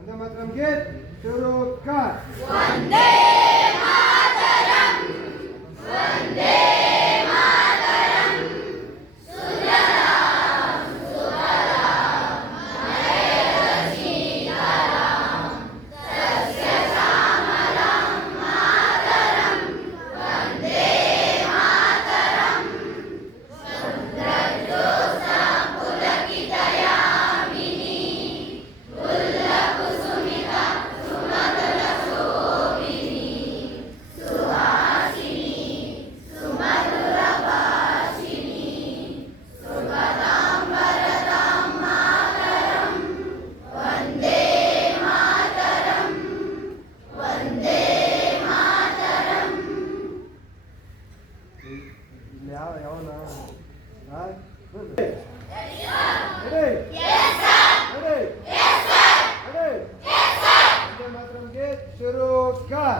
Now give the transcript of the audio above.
వందే మాతరం గీత్ शुरू कर। వందే మాతరం వందే మాతరం సుజలాం సుఫలాం మలయజ శ్రీరాం సస్యశ్యామలాం మాతరం వందే మాతరం చంద్రజ్యోత్స్నా పులకితయామినీ పుల్లకుసుమిత సుమధుర శోభినీ సుహాసినీ సుమధుర భాషినీ సుఖదాం వరదాం మాతరం వందే మాతరం వందే మాతరం ఎవనా వందే మాతరం గీత్ शुरू कर।